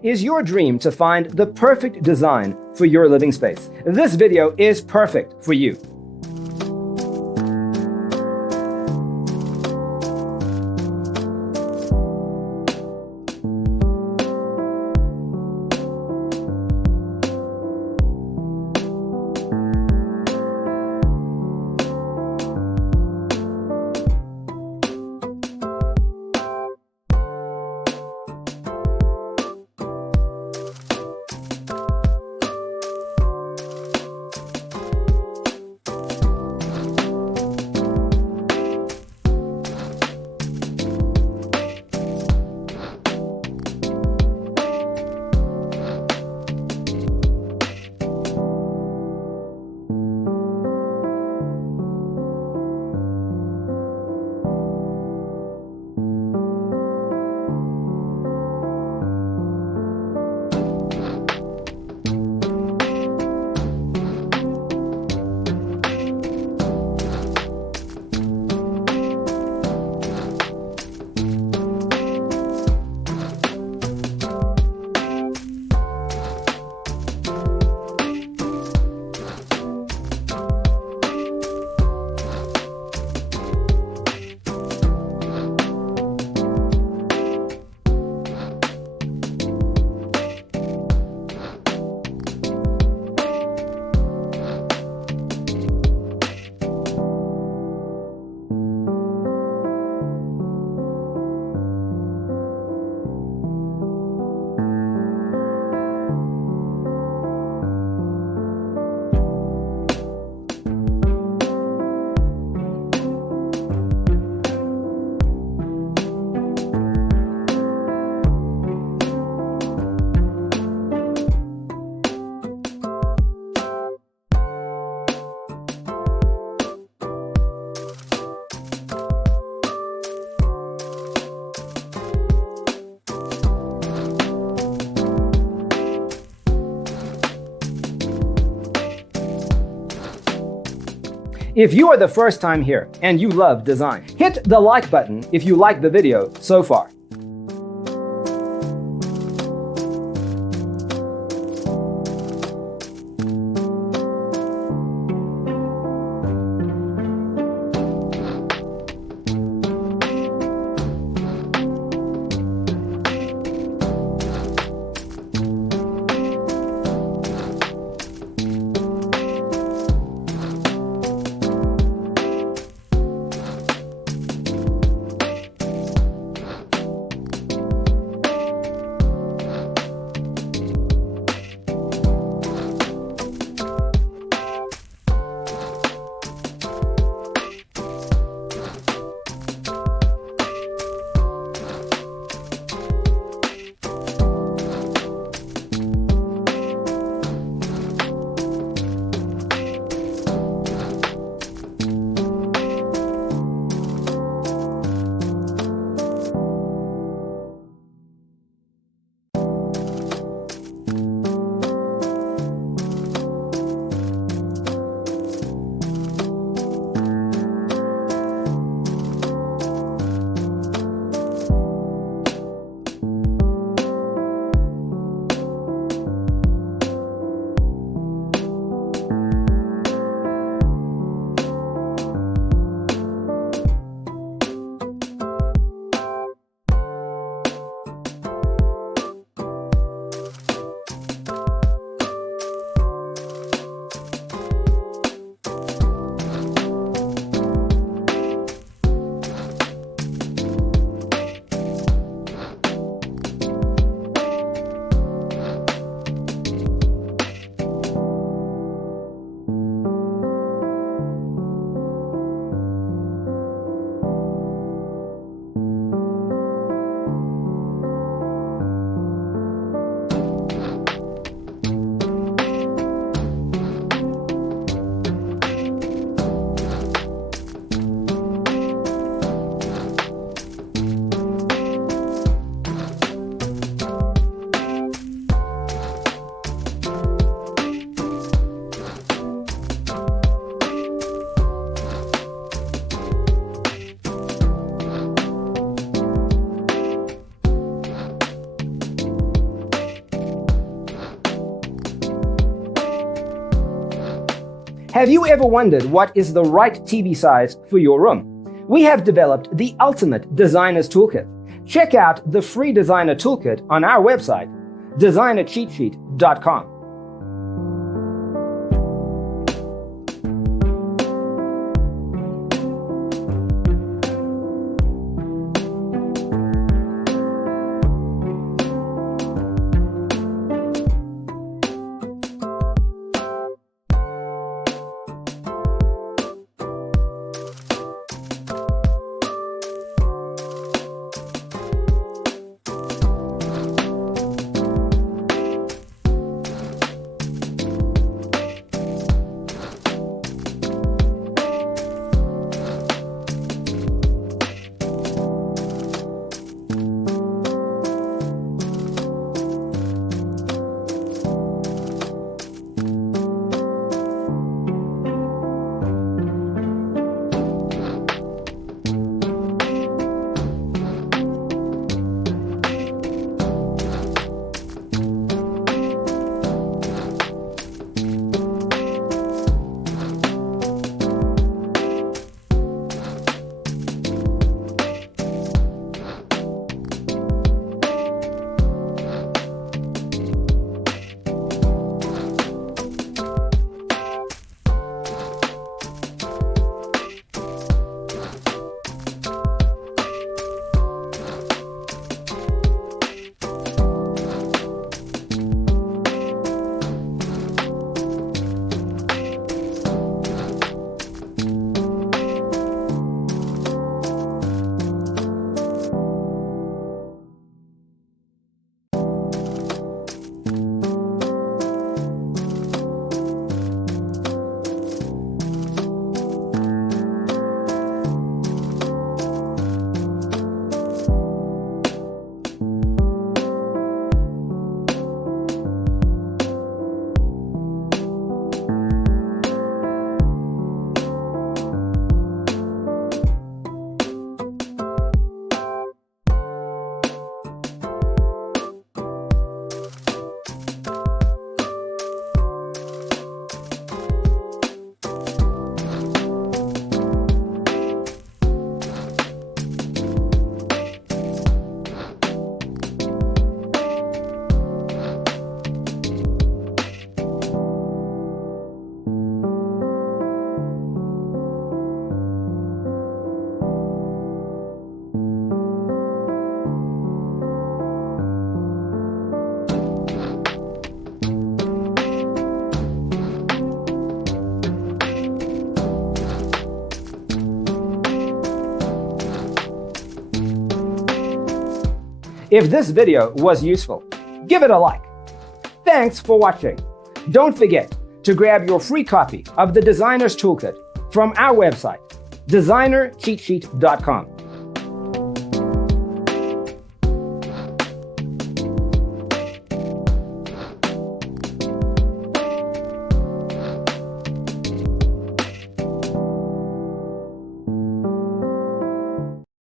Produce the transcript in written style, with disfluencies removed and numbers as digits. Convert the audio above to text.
Is your dream to find the perfect design for your living space? This video is perfect for you. If you are the first time here and you love design, hit the like button if you like the video so far. Have you ever wondered what is the right TV size for your room? We have developed the ultimate designer's toolkit. Check out the free designer toolkit on our website, designercheatsheet.com. If this video was useful, give it a like. Thanks for watching. Don't forget to grab your free copy of the Designer's Toolkit from our website, designercheatsheet.com.